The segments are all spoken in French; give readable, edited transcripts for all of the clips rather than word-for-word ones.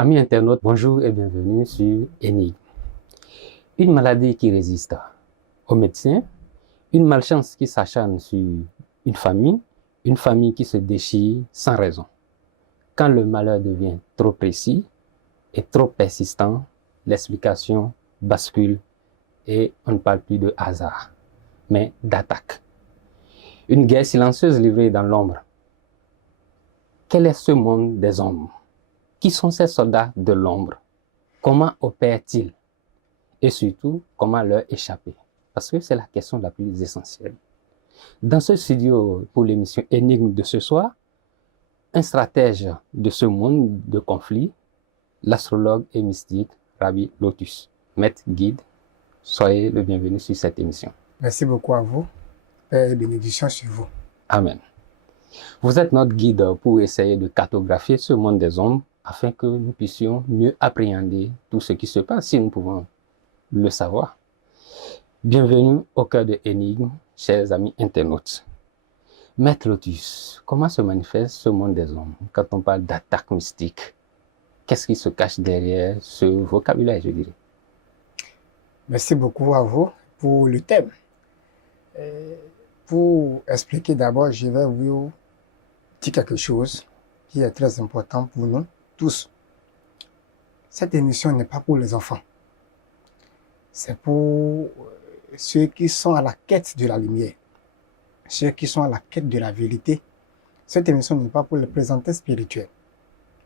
Amis internautes, bonjour et bienvenue sur Énigme. Une maladie qui résiste aux médecins, une malchance qui s'acharne sur une famille qui se déchire sans raison. Quand le malheur devient trop précis et trop persistant, l'explication bascule et on ne parle plus de hasard, mais d'attaque. Une guerre silencieuse livrée dans l'ombre. Quel est ce monde des ombres? Qui sont ces soldats de l'ombre? Comment opèrent-ils? Et surtout, comment leur échapper? Parce que c'est la question la plus essentielle. Dans ce studio pour l'émission Énigme de ce soir, un stratège de ce monde de conflit, l'astrologue et mystique Rabbi Lotus. Maître guide, soyez le bienvenu sur cette émission. Merci beaucoup à vous. Paix et bénédiction sur vous. Amen. Vous êtes notre guide pour essayer de cartographier ce monde des ombres afin que nous puissions mieux appréhender tout ce qui se passe, si nous pouvons le savoir. Bienvenue au cœur de Énigme, chers amis internautes. Maître Lotus, comment se manifeste ce monde des ombres quand on parle d'attaque mystique? Qu'est-ce qui se cache derrière ce vocabulaire, je dirais? Merci beaucoup à vous pour le thème. Pour expliquer d'abord, je vais vous dire quelque chose qui est très important pour nous tous. Cette émission n'est pas pour les enfants. C'est pour ceux qui sont à la quête de la lumière, ceux qui sont à la quête de la vérité. Cette émission n'est pas pour les présenter spirituels.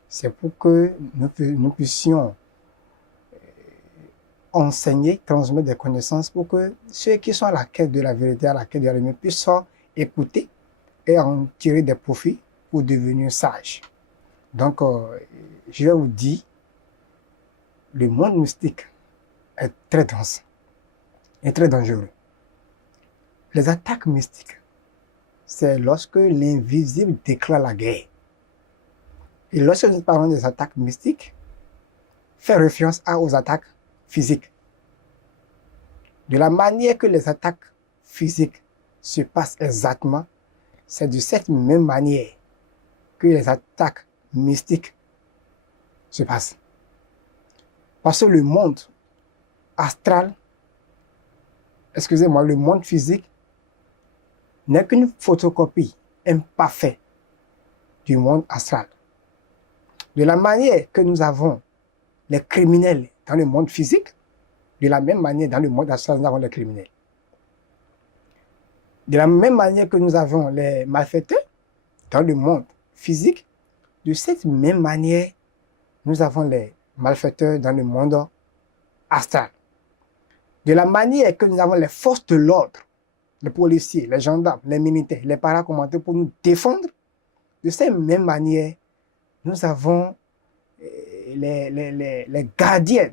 C'est pour que nous puissions enseigner, transmettre des connaissances pour que ceux qui sont à la quête de la vérité, à la quête de la lumière, puissent écouter et en tirer des profits pour devenir sages. Donc, je vais vous dire, le monde mystique est très dense et très dangereux. Les attaques mystiques, c'est lorsque l'invisible déclare la guerre. Et lorsque nous parlons des attaques mystiques, fait référence aux attaques physiques. De la manière que les attaques physiques se passent exactement, c'est de cette même manière que les attaques mystiques se passent. Parce que le monde astral, le monde physique n'est qu'une photocopie imparfaite du monde astral. De la manière que nous avons les criminels dans le monde physique, de la même manière dans le monde astral, nous avons les criminels. De la même manière que nous avons les malfaiteurs dans le monde physique, de cette même manière, nous avons les malfaiteurs dans le monde astral. De la manière que nous avons les forces de l'ordre, les policiers, les gendarmes, les militaires, les paracommandés pour nous défendre, de cette même manière, nous avons les gardiens,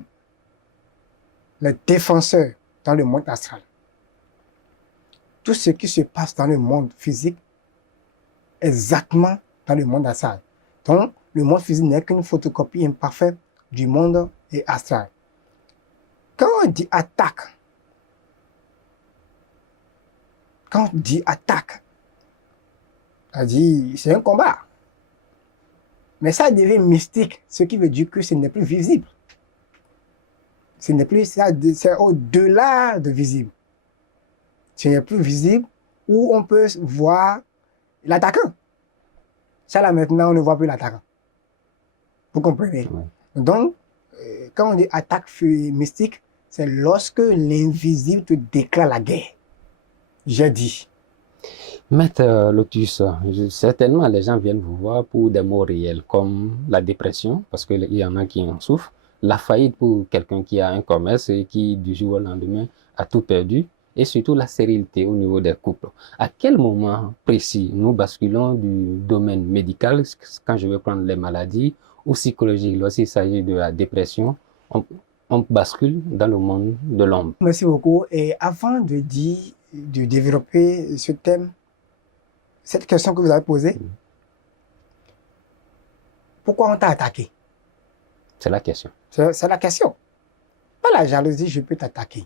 les défenseurs dans le monde astral. Tout ce qui se passe dans le monde physique, exactement dans le monde astral. Donc, le monde physique n'est qu'une photocopie imparfaite du monde astral. Quand on dit attaque, c'est un combat. Mais ça devient mystique, ce qui veut dire que ce n'est plus visible. Ce n'est plus ça, c'est au-delà de visible. Ce n'est plus visible où on peut voir l'attaquant. Ça là maintenant, on ne voit plus l'attaquant. Vous comprenez? Oui. Donc, quand on dit attaque mystique, c'est lorsque l'invisible te déclare la guerre. J'ai dit. Maître Lotus, certainement les gens viennent vous voir pour des maux réels comme la dépression, parce qu'il y en a qui en souffrent, la faillite pour quelqu'un qui a un commerce et qui du jour au lendemain a tout perdu, et surtout la stérilité au niveau des couples. À quel moment précis nous basculons du domaine médical, quand je vais prendre les maladies, ou psychologique, lorsqu'il s'agit de la dépression, on bascule dans le monde de l'ombre? Merci beaucoup. Et avant de développer ce thème, cette question que vous avez posée, pourquoi on t'a attaqué? C'est la question. C'est la question. Pas la jalousie, je peux t'attaquer.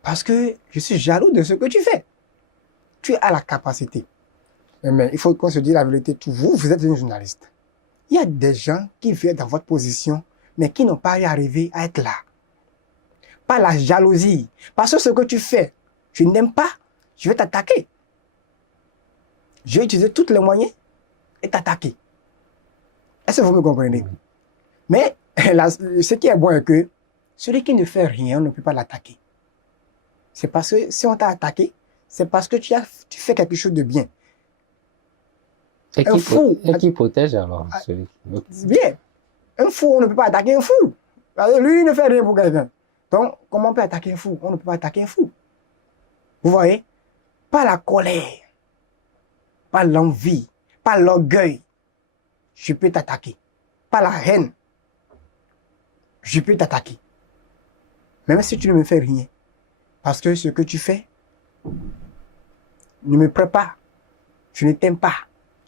Parce que je suis jaloux de ce que tu fais. Tu as la capacité. Mais il faut qu'on se dise la vérité. Vous êtes un journaliste. Il y a des gens qui viennent dans votre position, mais qui n'ont pas arrivé à être là. Pas la jalousie. Parce que ce que tu fais, je n'aime pas, je vais t'attaquer. Je vais utiliser tous les moyens et t'attaquer. Est-ce que vous me comprenez? Mais ce qui est bon est que celui qui ne fait rien, on ne peut pas l'attaquer. C'est parce que si on t'a attaqué, c'est parce que tu fais quelque chose de bien. Et qui protège alors celui qui... Bien. Un fou, on ne peut pas attaquer un fou. Lui, il ne fait rien pour quelqu'un. Donc, comment on peut attaquer un fou? On ne peut pas attaquer un fou. Vous voyez? Pas la colère, pas l'envie, pas l'orgueil. Je peux t'attaquer. Pas la haine. Je peux t'attaquer. Même si tu ne me fais rien. Parce que ce que tu fais ne me plaît pas. Je ne t'aime pas.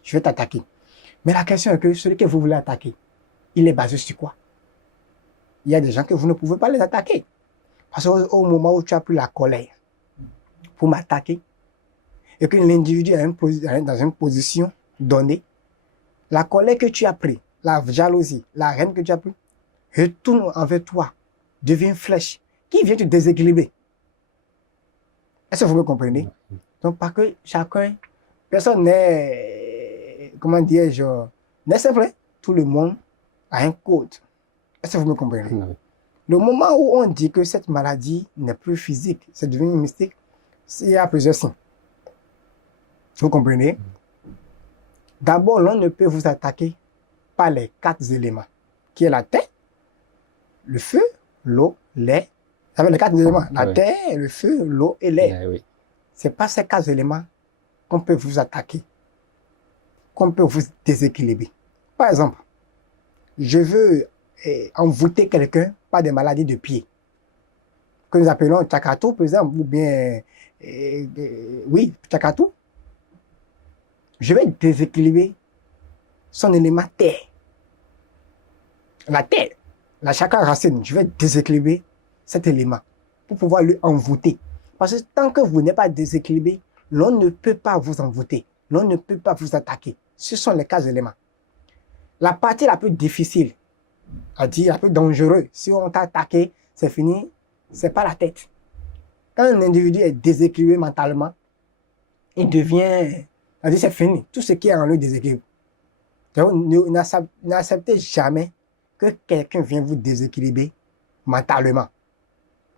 Je vais t'attaquer. Mais la question est que celui que vous voulez attaquer, il est basé sur quoi? Il y a des gens que vous ne pouvez pas les attaquer. Parce qu'au moment où tu as pris la colère pour m'attaquer, et que l'individu est dans une position donnée, la colère que tu as pris, la jalousie, la haine que tu as pris, retourne envers toi, devient une flèche qui vient te déséquilibrer. Est-ce que vous me comprenez? Donc, parce que chacun, personne n'est, comment dirais-je, n'est simple. Tout le monde a un code. Est-ce que vous me comprenez? Oui. Le moment où on dit que cette maladie n'est plus physique, c'est devenu mystique, il y a plusieurs signes. Vous comprenez? D'abord, l'on ne peut vous attaquer par les 4 éléments, qui est la terre, le feu, l'eau, l'air. Vous savez les 4 éléments, la Oui. terre, le feu, l'eau et l'air. Oui. C'est pas ces 4 éléments qu'on peut vous attaquer, qu'on peut vous déséquilibrer. Par exemple, je veux envoûter quelqu'un par des maladies de pied, que nous appelons Tchakatou, par exemple, ou bien, oui, Tchakatou. Je vais déséquilibrer son élément terre. La terre, la chakra racine, je vais déséquilibrer cet élément pour pouvoir lui envoûter. Parce que tant que vous n'êtes pas déséquilibré, l'on ne peut pas vous envoûter, l'on ne peut pas vous attaquer. Ce sont les 4 éléments. La partie la plus difficile, à dire la plus dangereuse, si on t'a attaqué, c'est fini, c'est pas la tête. Quand un individu est déséquilibré mentalement, il devient, c'est fini, tout ce qui est en lui déséquilibre. Donc, n'acceptez jamais que quelqu'un vienne vous déséquilibrer mentalement.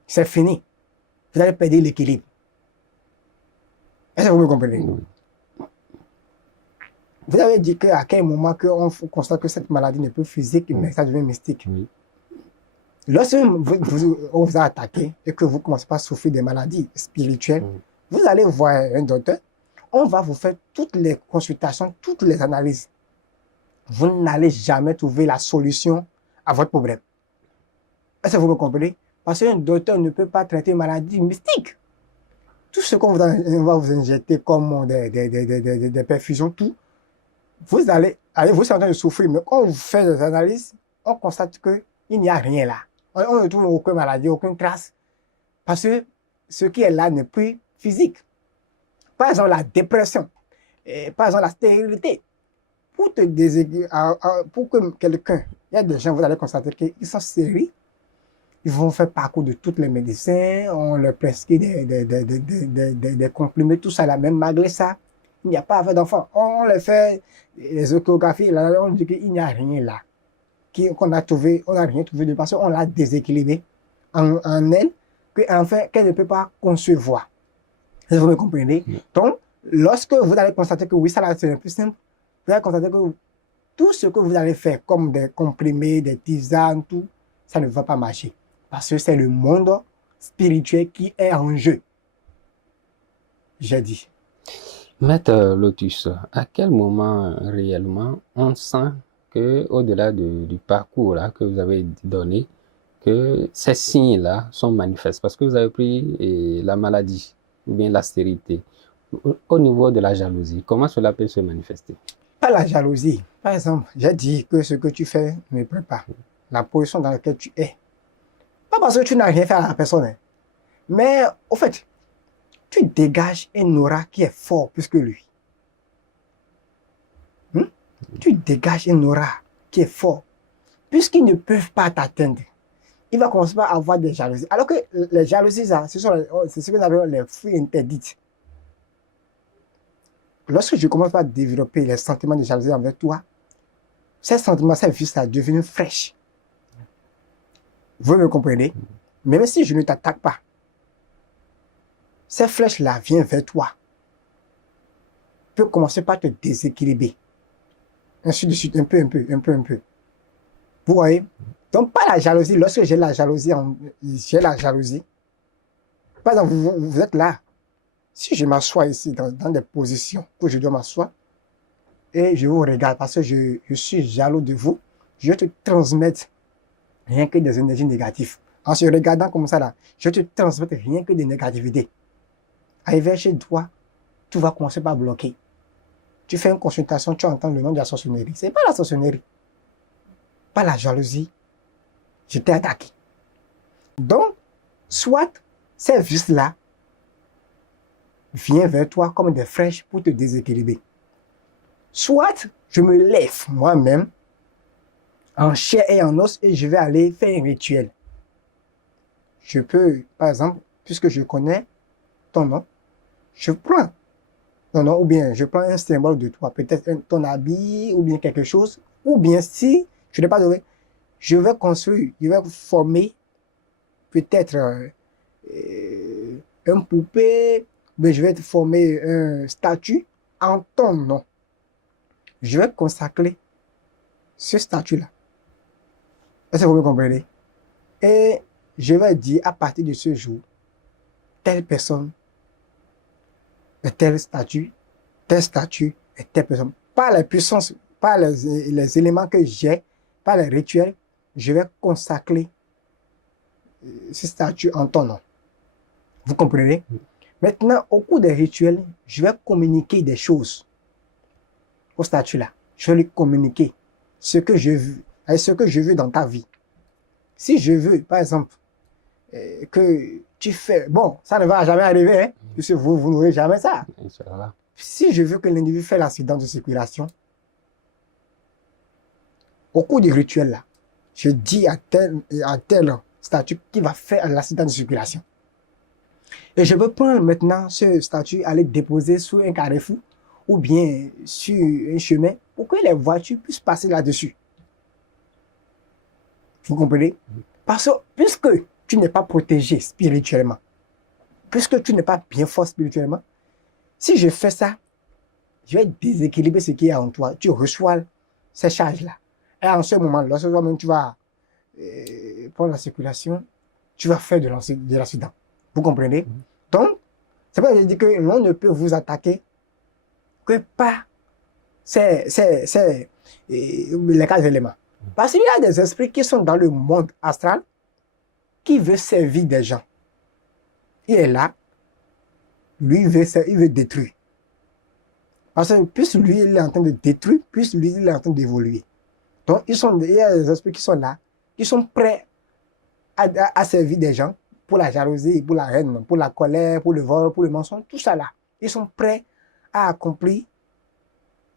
C'est fini. Vous allez perdre l'équilibre. Est-ce que vous me comprenez? Oui. Vous avez dit qu'à quel moment on constate que cette maladie n'est plus physique, mais ça devient mystique. Oui. Lorsque on vous a attaqué et que vous commencez pas à souffrir des maladies spirituelles, vous allez voir un docteur, on va vous faire toutes les consultations, toutes les analyses. Vous n'allez jamais trouver la solution à votre problème. Est-ce que vous me comprenez? Parce qu'un docteur ne peut pas traiter une maladie mystique. Tout ce qu'on va vous injecter comme des perfusions, tout, vous allez vous êtes en train de souffrir, mais quand on vous fait des analyses, on constate qu'il n'y a rien là. On ne trouve aucune maladie, aucune trace. Parce que ce qui est là n'est plus physique. Par exemple, la dépression, par exemple, la stérilité. Pour que quelqu'un, il y a des gens, vous allez constater qu'ils sont stériles, ils vont faire parcours de tous les médecins, on leur prescrit des comprimés, tout ça, la même malgré ça, il n'y a pas avec d'enfants. On les fait les échographies, là, on dit qu'il n'y a rien là. On n'a rien trouvé de parce qu'on l'a déséquilibré en elle, qu'elle ne peut pas concevoir. Vous me comprenez? Donc, lorsque vous allez constater que oui, ça là, c'est le plus simple, vous allez constater que tout ce que vous allez faire, comme des comprimés, des tisanes, tout, ça ne va pas marcher. Parce que c'est le monde spirituel qui est en jeu. J'ai dit. Maître Lotus, à quel moment réellement on sent que, au-delà du parcours là, que vous avez donné, que ces signes-là sont manifestes? Parce que vous avez pris la maladie ou bien la stérilité. Au niveau de la jalousie, comment cela peut se manifester? Pas la jalousie. Par exemple, j'ai dit que ce que tu fais ne me plaît pas. La position dans laquelle tu es. Pas parce que tu n'as rien fait à la personne. Hein. Mais, au fait, tu dégages un aura qui est fort plus que lui. Tu dégages un aura qui est fort, puisqu'ils ne peuvent pas t'atteindre, il va commencer à avoir des jalousies. Alors que les jalousies, c'est ce que nous appelons les fruits interdites. Lorsque je commence à développer les sentiments de jalousie envers toi, ces sentiments, ces vices-là deviennent fraîches. Vous me comprenez? Même si je ne t'attaque pas, ces flèches-là viennent vers toi, peut commencer par te déséquilibrer. Ainsi de suite, un peu. Vous voyez? Donc, pas la jalousie. Lorsque j'ai la jalousie, par exemple, vous êtes là. Si je m'assois ici dans des positions où je dois m'asseoir, et je vous regarde parce que je suis jaloux de vous, je vais te transmettre rien que des énergies négatives. En se regardant comme ça là, je vais te transmettre rien que des négativités. Arrivé chez toi, tout va commencer par bloquer. Tu fais une consultation, tu entends le nom de la sorcellerie. C'est pas la sorcellerie, pas la jalousie. Je t'ai attaqué. Donc, soit ces vices-là viennent vers toi comme des flèches pour te déséquilibrer. Soit je me lève moi-même en chair et en os et je vais aller faire un rituel. Je peux, par exemple, puisque je connais ton nom, je prends ton nom ou bien je prends un symbole de toi, peut-être ton habit ou bien quelque chose, ou bien si je n'ai pas de... Je vais construire, je vais former peut-être un poupée, mais je vais former un statut en ton nom. Je vais consacrer ce statut-là. Est-ce que vous me comprenez? Et je vais dire à partir de ce jour, telle personne est tel statut est telle personne. Par les puissances, par les éléments que j'ai, par les rituels, je vais consacrer ce statut en ton nom. Vous comprenez? Maintenant, au cours des rituels, je vais communiquer des choses au statut-là. Je vais lui communiquer ce que je veux dans ta vie. Si je veux, par exemple, que tu fais... Bon, ça ne va jamais arriver, hein, puisque vous n'aurez jamais ça. Inch'Allah. Si je veux que l'individu fasse l'accident de circulation, au cours du rituel là, je dis à tel statut qui va faire l'accident de circulation. Et je peux prendre maintenant ce statut, aller déposer sur un carrefour ou bien sur un chemin pour que les voitures puissent passer là-dessus. Vous comprenez? Parce que puisque tu n'es pas protégé spirituellement, puisque tu n'es pas bien fort spirituellement, si je fais ça, je vais déséquilibrer ce qui est en toi. Tu reçois ces charges-là. Et en ce moment, lorsque toi-même tu vas prendre la circulation, tu vas faire de l'accident. Vous comprenez? Donc, c'est pas que je dis que l'on ne peut vous attaquer que par les 4 éléments. Parce qu'il y a des esprits qui sont dans le monde astral qui veulent servir des gens. Il est là, lui, il veut détruire. Parce que plus lui, il est en train de détruire, plus lui, il est en train d'évoluer. Donc, il y a des esprits qui sont là, qui sont prêts à servir des gens pour la jalousie, pour la haine, pour la colère, pour le vol, pour le mensonge, tout ça là. Ils sont prêts à accomplir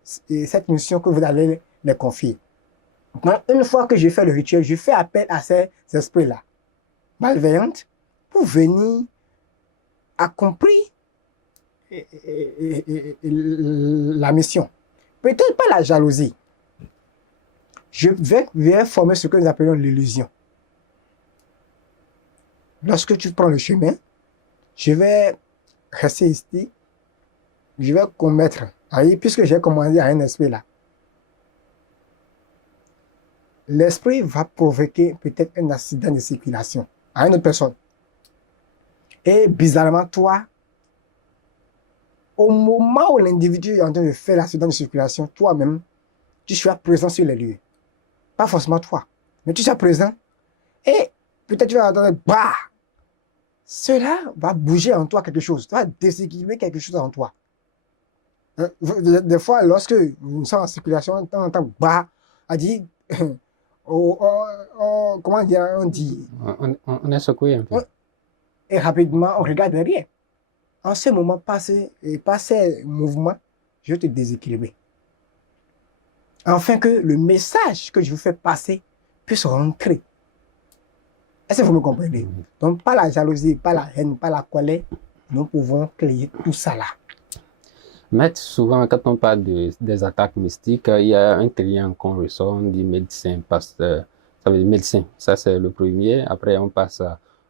cette mission que vous allez les confier. Donc, une fois que je fais le rituel, je fais appel à ces esprits-là, malveillants, pour venir accomplir la mission. Peut-être pas la jalousie. Je vais former ce que nous appelons l'illusion. Lorsque tu prends le chemin, je vais rester ici, je vais commettre, puisque j'ai commandé à un esprit là, l'esprit va provoquer peut-être un accident de circulation à une autre personne. Et bizarrement, toi, au moment où l'individu est en train de faire l'accident de circulation, toi-même, tu seras présent sur les lieux. Pas forcément toi, mais tu seras présent. Et peut-être tu vas entendre, bah, cela va bouger en toi quelque chose, ça va déséquilibrer quelque chose en toi. Des fois, lorsque nous sommes en circulation, on entend, bah, a dit, comment dire, on dit. On est secoué un peu. Et rapidement, on regarde derrière. En ce moment, par ces mouvements, je vais te déséquilibrer. afin que le message que je vous fais passer puisse rentrer. Est-ce que vous me comprenez? Donc, pas la jalousie, pas la haine, pas la colère, nous pouvons créer tout ça là. Maître, souvent, quand on parle des attaques mystiques, il y a un triangle qu'on ressort, on dit médecin, pasteur. Ça veut dire médecin, ça c'est le premier. Après, on passe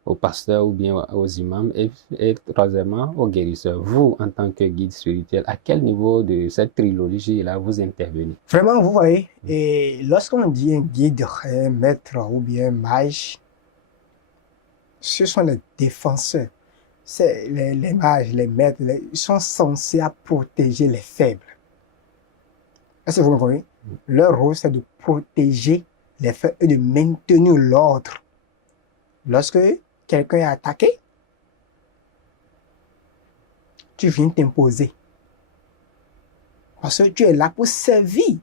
au pasteur ou bien aux imams et troisièmement, aux guérisseurs. Vous, en tant que guide spirituel, à quel niveau de cette trilogie-là vous intervenez? Vraiment, vous voyez, et lorsqu'on dit un guide, un maître ou bien un mage, ce sont les défenseurs. C'est les mages, les maîtres, ils sont censés à protéger les faibles. Est-ce que vous me comprenez? Leur rôle, c'est de protéger les faibles et de maintenir l'ordre. Lorsque quelqu'un est attaqué, tu viens t'imposer. Parce que tu es là pour servir.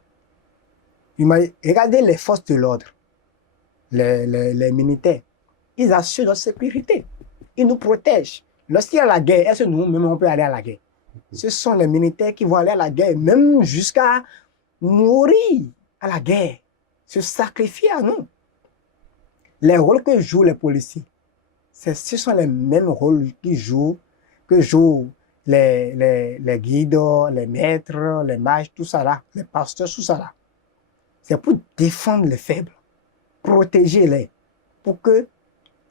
Regardez les forces de l'ordre, les militaires. Ils assurent notre sécurité. Ils nous protègent. Lorsqu'il y a la guerre, est-ce que nous-mêmes on peut aller à la guerre? Ce sont les militaires qui vont aller à la guerre, même jusqu'à mourir à la guerre, se sacrifier à nous. Les rôles que jouent les policiers, ce sont les mêmes rôles que jouent les guides, les maîtres, les mages, tout ça là, les pasteurs, tout ça là. C'est pour défendre les faibles, protéger-les, pour que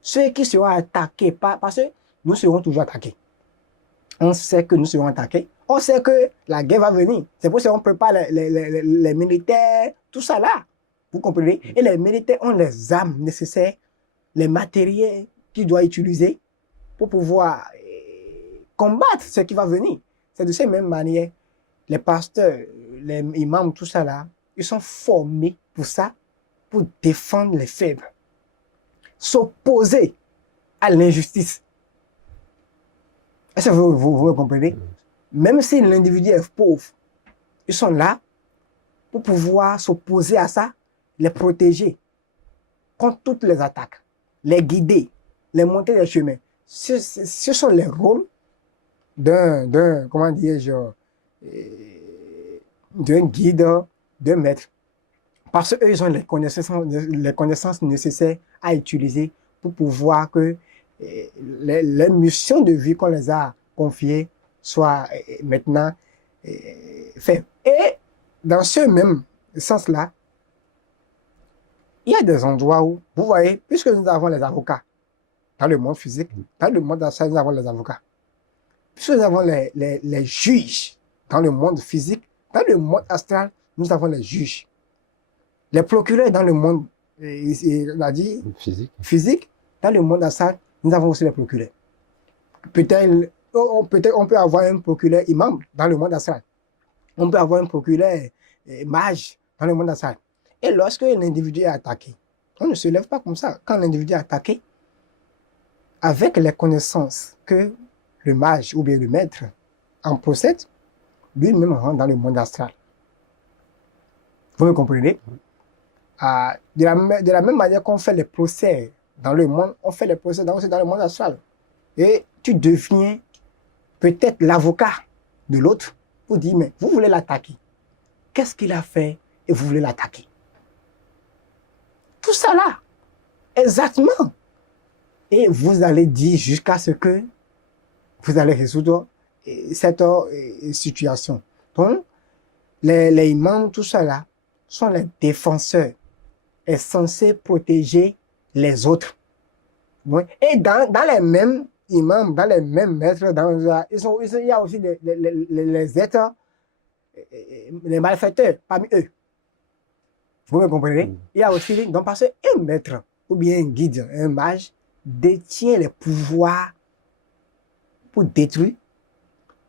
ceux qui seront attaqués, parce que nous serons toujours attaqués. On sait que nous serons attaqués. On sait que la guerre va venir. C'est pour ça qu'on prépare les militaires, tout ça là. Vous comprenez? Et les militaires ont les armes nécessaires, les matériels qu'ils doivent utiliser pour pouvoir combattre ce qui va venir. C'est de cette même manière, les pasteurs, les imams, tout ça là, ils sont formés pour ça, pour défendre les faibles, s'opposer à l'injustice. Est-ce que vous comprenez? Même si l'individu est pauvre, ils sont là pour pouvoir s'opposer à ça, les protéger contre toutes les attaques, les guider, les monter les chemins. Ce sont les rôles d'un comment dirais-je, d'un guide, d'un maître. Parce qu'eux, ils ont les connaissances nécessaires à utiliser pour pouvoir que les missions de vie qu'on les a confiées soient maintenant faites. Et dans ce même sens-là, il y a des endroits où, vous voyez, puisque nous avons les avocats dans le monde physique, dans le monde astral, nous avons les avocats. Puisque nous avons les juges dans le monde physique, dans le monde astral, nous avons les juges. Les procureurs dans le monde, il a dit, physique, dans le monde astral, nous avons aussi les procureurs. Peut-être on peut avoir un procureur imam dans le monde astral. On peut avoir un procureur mage dans le monde astral. Et lorsque l'individu est attaqué, on ne se lève pas comme ça. Quand l'individu est attaqué, avec les connaissances que le mage ou bien le maître en possède, lui-même rentre dans le monde astral. Vous me comprenez? De la même manière qu'on fait les procès dans le monde, on fait les procès aussi dans le monde astral. Et tu deviens peut-être l'avocat de l'autre pour dire, mais vous voulez l'attaquer. Qu'est-ce qu'il a fait et vous voulez l'attaquer? Tout ça là, exactement. Et vous allez dire jusqu'à ce que vous allez résoudre cette situation. Donc, les imams, tout ça là, sont les défenseurs, est censé protéger les autres. Ouais. Et dans les mêmes imams, dans les mêmes maîtres, il y a aussi les êtres, les malfaiteurs parmi eux. Vous me comprenez? Il y a aussi, donc parce qu'un maître, ou bien un guide, un mage, détient les pouvoirs pour détruire,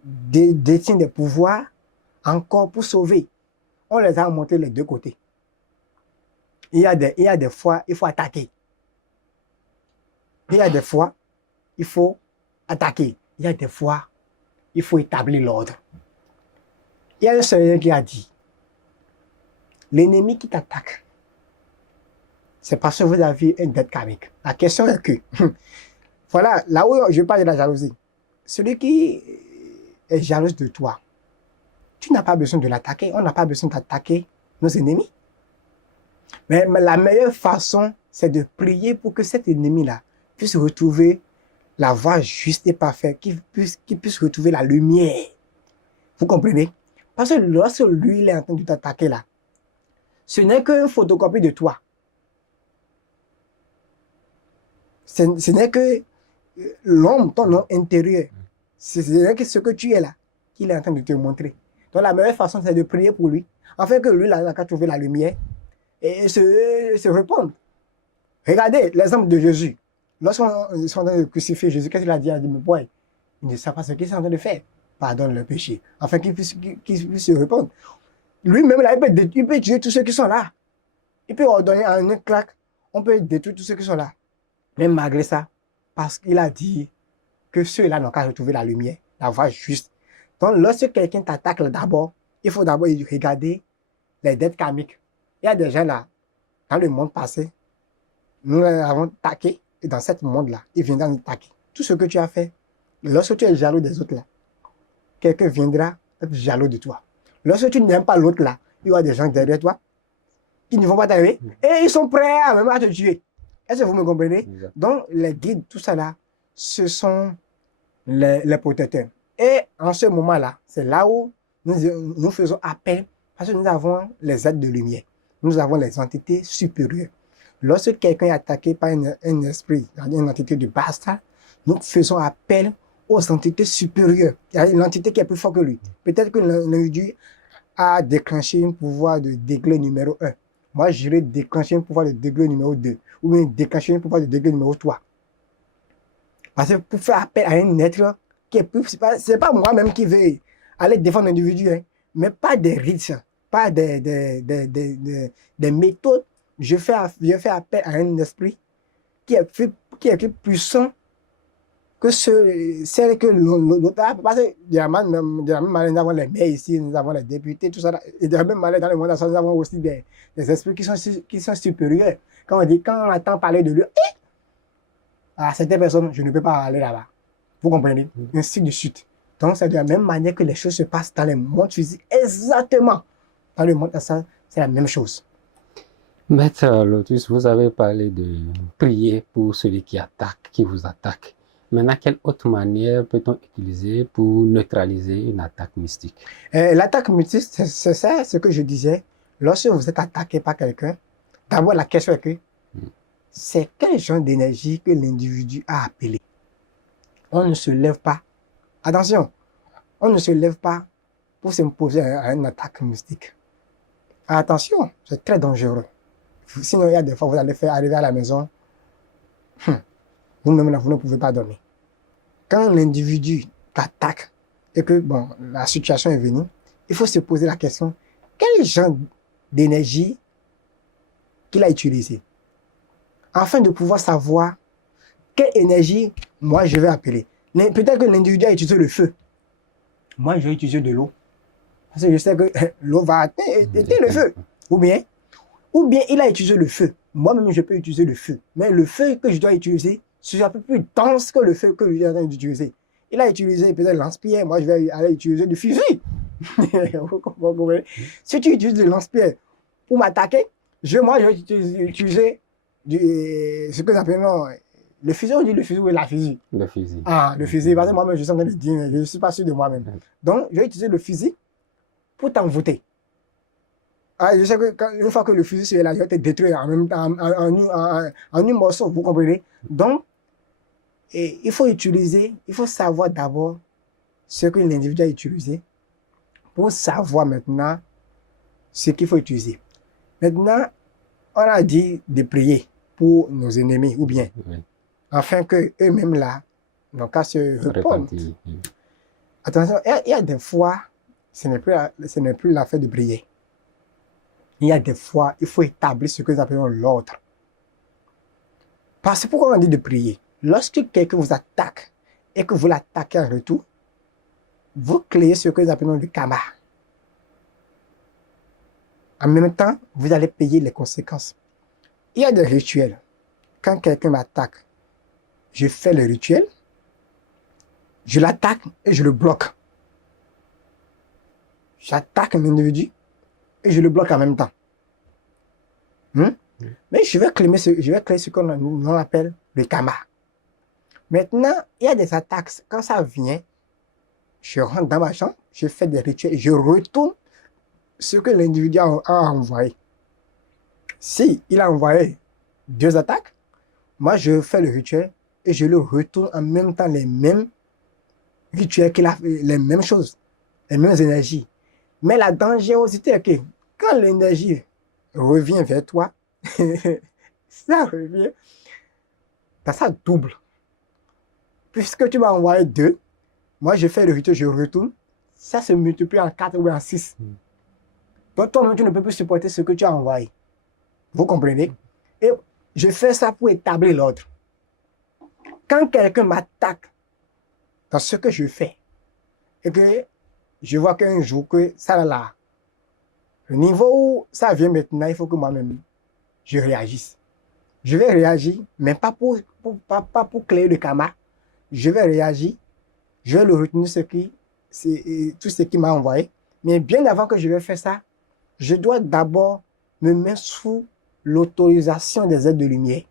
détient des pouvoirs encore pour sauver. On les a montrés les deux côtés. Il y a des fois, il faut attaquer. Il y a des fois, il faut attaquer. Il y a des fois, il faut établir l'ordre. Il y a un Seigneur qui a dit, l'ennemi qui t'attaque, c'est parce que vous avez une dette karmique. La question est que, voilà, là où je parle de la jalousie, celui qui est jaloux de toi, tu n'as pas besoin de l'attaquer, on n'a pas besoin d'attaquer nos ennemis. Mais la meilleure façon, c'est de prier pour que cet ennemi-là puisse retrouver la voie juste et parfaite, qu'il puisse retrouver la lumière. Vous comprenez? Parce que lorsque lui, il est en train de t'attaquer là, ce n'est qu'une photocopie de toi. Ce n'est que l'homme, ton homme intérieur. Ce n'est que ce que tu es là, qu'il est en train de te montrer. Donc la meilleure façon, c'est de prier pour lui, afin que lui, là, il a trouvé la lumière et se répondre. Regardez l'exemple de Jésus. Lorsqu'on est en train de crucifier Jésus, qu'est-ce qu'il a dit? Il a dit, mais boy, il ne sait pas ce qu'il est en train de faire. Pardonne le péché. Afin qu'il puisse se répondre. Lui-même, là, il peut tuer tous ceux qui sont là. Il peut ordonner en une claque, on peut détruire tous ceux qui sont là. Mais malgré ça, parce qu'il a dit que ceux-là n'ont qu'à retrouver la lumière, la voie juste. Donc, lorsque quelqu'un t'attaque d'abord, il faut d'abord regarder les dettes karmiques. Il y a des gens là, dans le monde passé, nous avons taqué, et dans ce monde-là, ils viendront nous taquer. Tout ce que tu as fait, lorsque tu es jaloux des autres là, quelqu'un viendra être jaloux de toi. Lorsque tu n'aimes pas l'autre là, il y aura des gens derrière toi qui ne vont pas t'arriver et ils sont prêts même à te tuer. Est-ce que vous me comprenez? Donc, les guides, tout ça là, ce sont les protecteurs. Et en ce moment-là, c'est là où nous faisons appel parce que nous avons les êtres de lumière. Nous avons les entités supérieures. Lorsque quelqu'un est attaqué par un esprit, une entité de bastard, nous faisons appel aux entités supérieures. Il y a une entité qui est plus forte que lui. Peut-être que l'individu a déclenché un pouvoir de degré numéro 1. Moi, j'irai déclencher un pouvoir de degré numéro 2. Ou bien déclencher un pouvoir de degré numéro 3. Parce que pour faire appel à un être qui est plus... C'est pas moi-même qui vais aller défendre l'individu, hein, mais pas des rites, pas des méthodes. Je fais appel à un esprit qui est plus puissant que celle que l'autre a. Parce que de la même manière, nous avons les maires ici, nous avons les députés, tout ça. Et de la même manière, dans le monde, nous avons aussi des esprits qui sont supérieurs. Quand on entend parler de lui, à certaines personnes, je ne peux pas aller là-bas. Vous comprenez? Ainsi de suite. Donc, c'est de la même manière que les choses se passent dans le monde physique. Exactement. Dans le monde astral, c'est la même chose. Maître Lotus, vous avez parlé de prier pour celui qui attaque, qui vous attaque. Maintenant, quelle autre manière peut-on utiliser pour neutraliser une attaque mystique? L'attaque mystique, c'est ça ce que je disais. Lorsque vous êtes attaqué par quelqu'un, d'abord la question est que c'est quel genre d'énergie que l'individu a appelé. On ne se lève pas. Attention, on ne se lève pas pour s'imposer à une attaque mystique. Attention, c'est très dangereux. Sinon, il y a des fois, vous allez faire arriver à la maison, vous-même, vous ne pouvez pas dormir. Quand l'individu t'attaque et que bon, la situation est venue, il faut se poser la question, quel genre d'énergie qu'il a utilisé, afin de pouvoir savoir quelle énergie moi je vais appeler. Peut-être que l'individu a utilisé le feu. Moi, je vais utiliser de l'eau. Parce que je sais que l'eau va éteindre le feu. Ou bien, il a utilisé le feu. Moi-même, je peux utiliser le feu. Mais le feu que je dois utiliser, c'est un peu plus dense que le feu que je suis en train d'utiliser. Il a utilisé peut-être lance-pierre. Moi, je vais aller utiliser du fusil. Vous comprenez? Si tu utilises du lance-pierre pour m'attaquer, moi, je vais utiliser ce que nous appelons le fusil. On dit le fusil ou la fusil? Le fusil. Ah, le fusil. Parce que moi-même, je suis en train de dire, je ne suis pas sûr de moi-même. Donc, je vais utiliser le fusil pour t'envoûter. Ah, je sais que une fois que le fusil est là, je vais te détruire en même temps, en un morceau, vous comprenez? Donc, il faut savoir d'abord ce que l'individu a utilisé pour savoir maintenant ce qu'il faut utiliser. Maintenant, on a dit de prier pour nos ennemis, ou bien, afin qu'eux-mêmes là, n'ont qu'à se répondre. Attention, il y a des fois, ce n'est plus l'affaire de prier. Il y a des fois, il faut établir ce que nous appelons l'ordre. Parce que pourquoi on dit de prier? Lorsque quelqu'un vous attaque et que vous l'attaquez en retour, vous créez ce que nous appelons le karma. En même temps, vous allez payer les conséquences. Il y a des rituels. Quand quelqu'un m'attaque, je fais le rituel, je l'attaque et je le bloque. J'attaque un individu, et je le bloque en même temps. Mais je vais créer ce qu'on appelle le karma. Maintenant, il y a des attaques. Quand ça vient, je rentre dans ma chambre, je fais des rituels, je retourne ce que l'individu a envoyé. Si il a envoyé 2 attaques, moi je fais le rituel et je le retourne en même temps les mêmes rituels qu'il a fait, les mêmes choses, les mêmes énergies. Mais la dangerosité est que quand l'énergie revient vers toi, ça revient, ça double. Puisque tu m'as envoyé 2, moi je fais le rituel, je retourne, ça se multiplie en 4 ou en 6. Donc toi-même, tu ne peux plus supporter ce que tu as envoyé. Vous comprenez? Et je fais ça pour établir l'ordre. Quand quelqu'un m'attaque dans ce que je fais, et que je vois qu'un jour que ça là, le niveau où ça vient maintenant, il faut que moi-même, je réagisse. Je vais réagir, mais pas pour créer le karma. Je vais réagir, je vais le retenir tout ce qu'il m'a envoyé. Mais bien avant que je vais faire ça, je dois d'abord me mettre sous l'autorisation des êtres de lumière.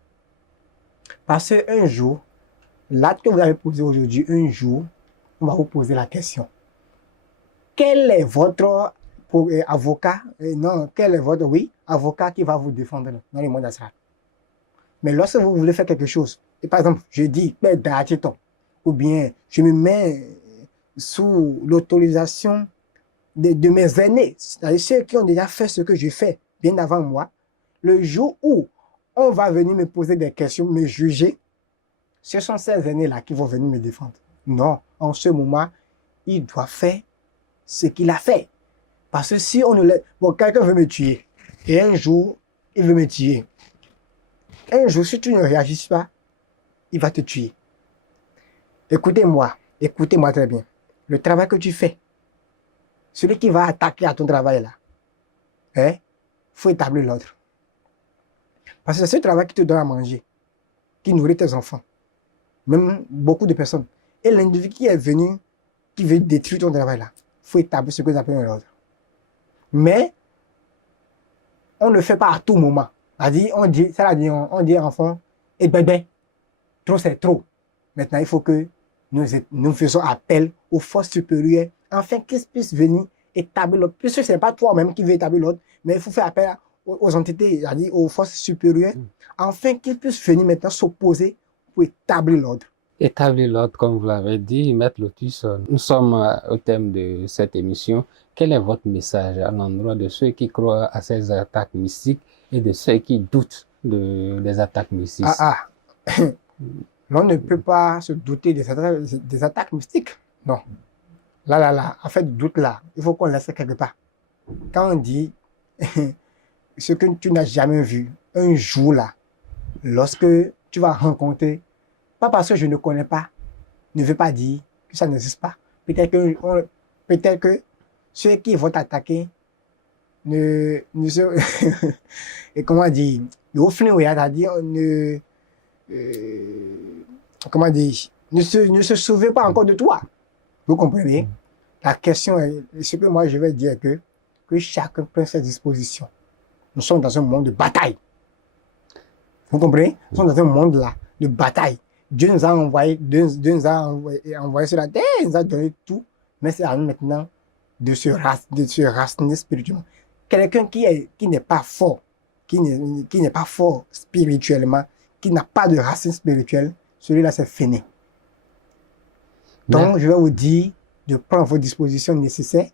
Parce qu'un jour, l'acte que vous avez posé aujourd'hui, un jour, on va vous poser la question. Quel est votre avocat, quel est votre, avocat qui va vous défendre dans le monde astral? Mais lorsque vous voulez faire quelque chose, et par exemple, je dis, ou bien je me mets sous l'autorisation de mes aînés, c'est-à-dire ceux qui ont déjà fait ce que je fais bien avant moi, le jour où on va venir me poser des questions, me juger, ce sont ces aînés-là qui vont venir me défendre. Non, en ce moment, il doit faire ce qu'il a fait. Parce que si on ne laisse... Bon, quelqu'un veut me tuer, et un jour, il veut me tuer. Un jour, si tu ne réagis pas, il va te tuer. Écoutez-moi très bien. Le travail que tu fais, celui qui va attaquer à ton travail là, faut établir l'ordre. Parce que c'est ce travail qui te donne à manger, qui nourrit tes enfants, même beaucoup de personnes. Et l'individu qui est venu, qui veut détruire ton travail là, faut établir ce que nous appelons l'ordre. Mais, on ne le fait pas à tout moment. On dit enfant, et bébé, trop c'est trop. Maintenant, il faut que nous faisons appel aux forces supérieures, afin qu'ils puissent venir établir l'ordre. Puisque ce n'est pas toi-même qui veux établir l'ordre, mais il faut faire appel aux entités, c'est-à-dire aux forces supérieures, afin qu'ils puissent venir maintenant s'opposer pour établir l'ordre. Établir l'ordre, comme vous l'avez dit, Maître Lotus, nous sommes au thème de cette émission. Quel est votre message à l'endroit de ceux qui croient à ces attaques mystiques et de ceux qui doutent des attaques mystiques? L'on ne peut pas se douter des attaques mystiques. Non. Là, en fait, doute là, il faut qu'on laisse quelque part. Quand on dit ce que tu n'as jamais vu, un jour là, lorsque tu vas rencontrer, pas parce que je ne connais pas, ne veut pas dire que ça n'existe pas. Peut-être que ceux qui vont t'attaquer ne se... et comment dire, ne se souvient pas encore de toi. Vous comprenez? La question est, ce que moi je vais dire que chacun prenne ses dispositions. Nous sommes dans un monde de bataille. Vous comprenez? Nous sommes dans un monde là, de bataille. Dieu nous a envoyé, envoyé sur la terre, il nous a donné tout, mais c'est à nous maintenant de se raciner spirituellement. Quelqu'un qui n'est pas fort, qui n'est pas fort spirituellement, qui n'a pas de racine spirituelle, celui-là c'est fini. Donc je vais vous dire de prendre vos dispositions nécessaires,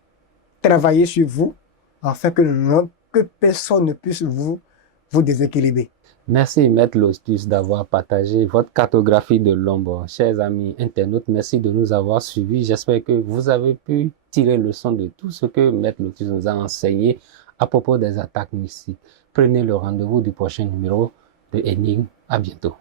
travailler sur vous, afin que personne ne puisse vous déséquilibrer. Merci, Maître Lotus, d'avoir partagé votre cartographie de l'ombre. Chers amis internautes, merci de nous avoir suivis. J'espère que vous avez pu tirer leçon de tout ce que Maître Lotus nous a enseigné à propos des attaques mystiques. Prenez le rendez-vous du prochain numéro de Énigme. À bientôt.